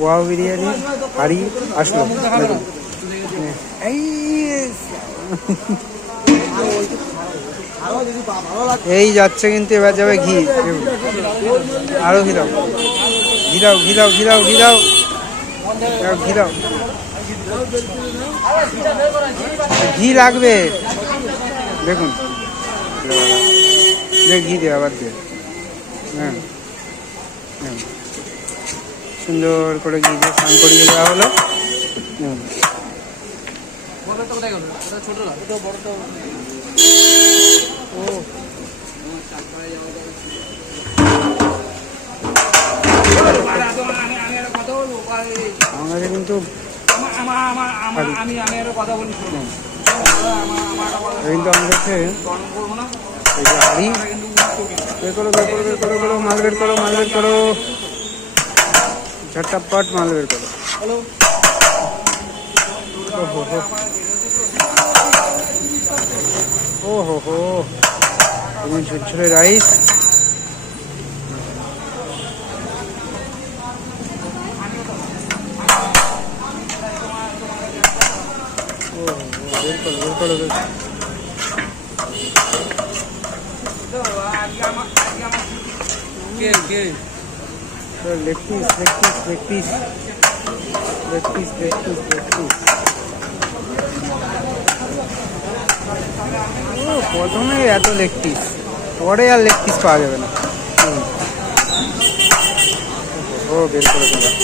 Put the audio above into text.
Wow biryani হাড়ি আসলো। এই এই যাচ্ছে কিন্তু এবার যাবে ঘি। আরো ঘি দাও, ঘি দাও, ঘি দাও, ঘি দাও, ঘি দাও, ঘি দাও, ঘি লাগবে দেখুন। ঘি দে আবার দে। হ্যাঁ সুন্দর করে ঘি দিয়ে স্নান করিয়ে দেওয়া হলো। আমাদের কিন্তু কিন্তু আমাদের হচ্ছে হাড়ি বের করো, বের করো, বের করো, করো মাল বের করো, মাল বের করো, ঝটপট মাল বের করো। ও হো হো এমন ঝুরঝুরে রাইস। বের করো, বের করো, বের করো। Leg piece, leg piece, leg piece, leg piece, leg piece, leg piece. ও প্রথমে এত লেগ পিস, পরে আর লেগ পিস পাওয়া যাবে না। ও বের করে দিলাম।